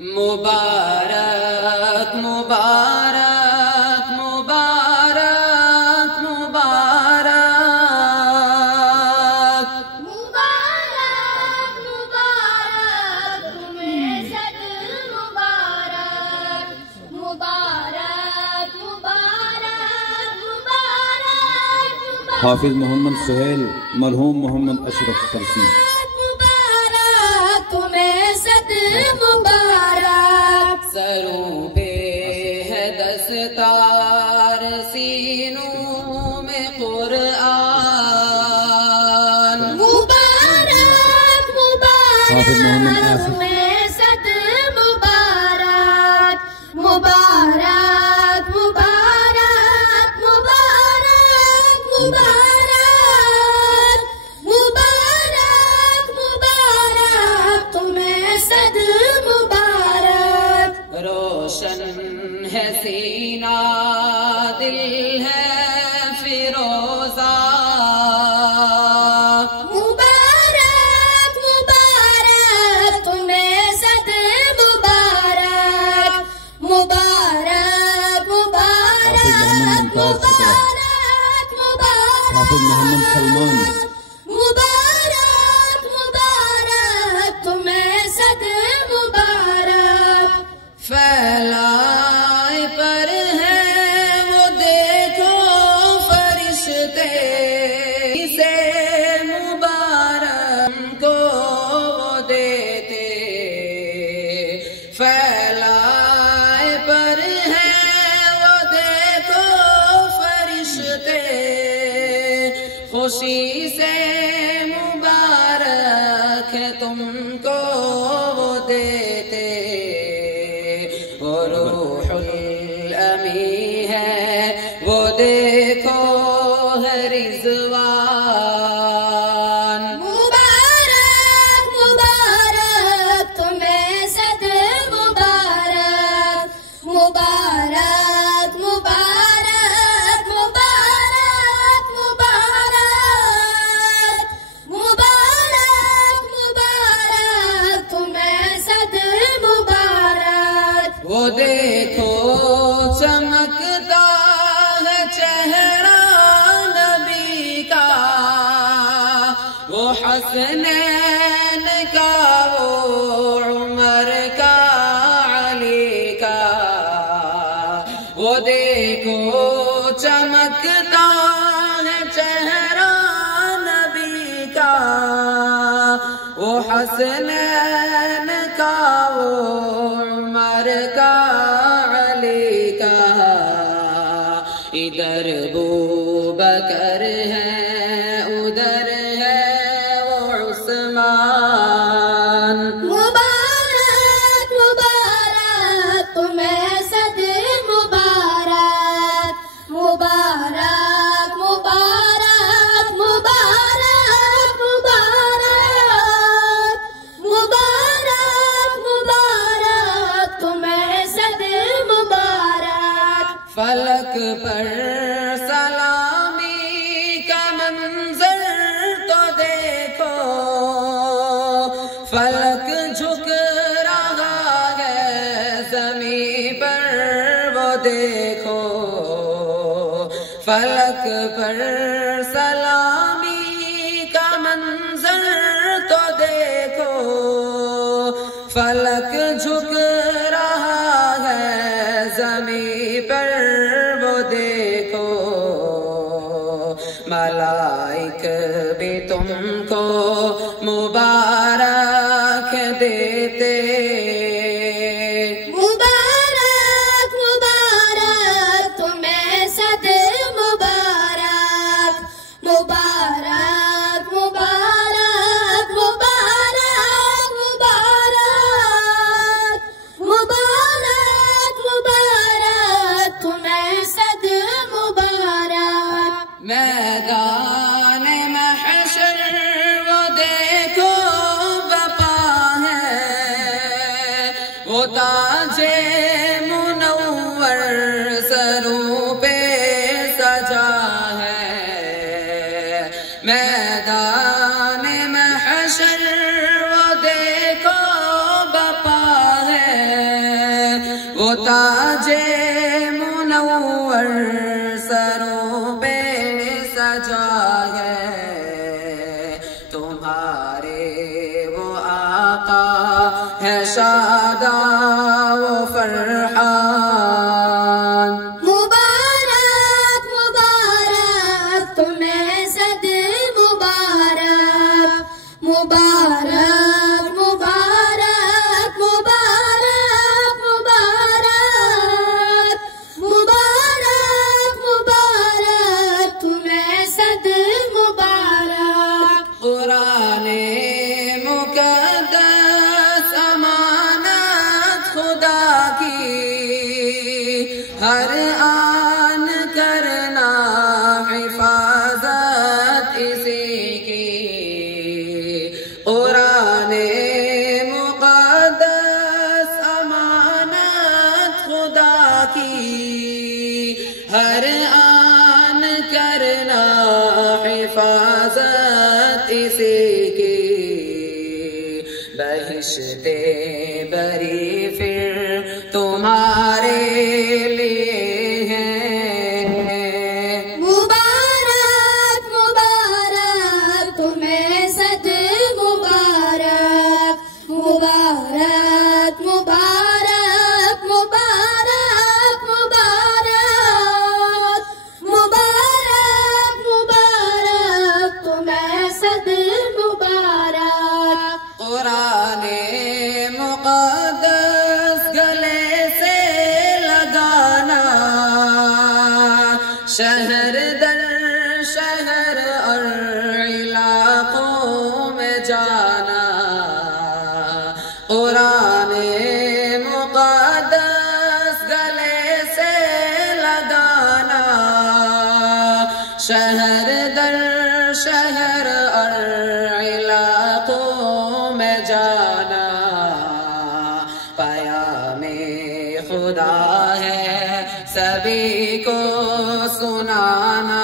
مبارک مبارک مبارک مبارک مبارک مبارک تمہیں صد مبارک مبارک مبارک مبارک حافظ محمد سہیل مرحوم محمد اشرف فرسی مبارک تمہیں صد مبارک سروں پہ ہے دستار سینوں میں قرآن مبارک حافظ محمد مبارک آصف تمہیں صد مبارک مبارک مبارک مبارک مبارک مبارک مبارک تمہیں صد مبارک روشن ہے سینہ دل ہے فیروزہ مبارک مبارک تمہیں صد مبارک مبارک مبارک مبارک مبارک حافظ محمد سلمان مبارک مبارک تمہیں صد مبارک پھیلائے پر ہے وہ دیکھو فرشتے سے مبارک کو وہ دیتے پھیلائے پر ہے وہ دیکھو فرشتے خوشی سے مبارک ہے تم کو وہ دیتے وہ روح الامی ہے وہ دیکھو ہے رضوان مبارک مبارک تمہیں صد مبارک مبارک مبارک مبارک مبارک مبارک مبارک تمہیں صد مبارک وہ دیکھو چمکتا ہے چہرہ نبی کا وہ حسنین کا وہ عمر کا علی کا وہ دیکھو چمکتا ہے چہرہ نبی کا وہ حسنین کا وہ عمر کا علی کا ادھر بوبکر ہے ادھر ہے وہ عثمان مبارک مبارک تمہیں صد مبارک مبارک مبارک مبارک مبارک مبارک مبارک تمہیں صد مبارک فلک پر سلامی کا منظر تو دیکھو فلک جھک رہا ہے زمین پر وہ دیکھو فلک پر سلامی کا منظر تو دیکھو فلک جھک رہا ہے زمین پر وہ دیکھو ملائک بھی تم کو مبارک دیتے مبارک مبارک تمہیں صد مبارک مبارک مبارک مبارک مبارک مبارک مبارک تمہیں صد مبارک میدان محشر وہ دیکھو بپا ہے وہ تاج منور سروں پہ سجا ہے میدان محشر وہ دیکھو بپا ہے وہ تاج منور سروں پہ سجا ہے، تمہارے وہ آقا ہے شاداں و فرحان۔ مبارک مبارک تمہیں صد مبارک، مبارک مبارک مبارک مبارک مبارک مبارک تمہیں صد مبارک۔ قرآن مقدس امانت خدا کی، ہر آن کرنا حفاظت اسی کی۔ قرآن مقدس امانت خدا کی، ہر آن کرنا حفاظت اسی کی۔ بہشت بری پھر تمہارے لیے ہے، مبارک مبارک تمہیں صد مبارک، مبارک مبارک مبارک مبارک مبارک مبارک تمہیں صد مبارک۔ قرآن مقدس گلے سے لگانا، شہر در شہر اور علاقوں میں جانا۔ قرآن مقدس گلے سے لگانا، شہر در شہر اور علاقوں میں جانا۔ پیام خدا ہے سبھی کو سنانا۔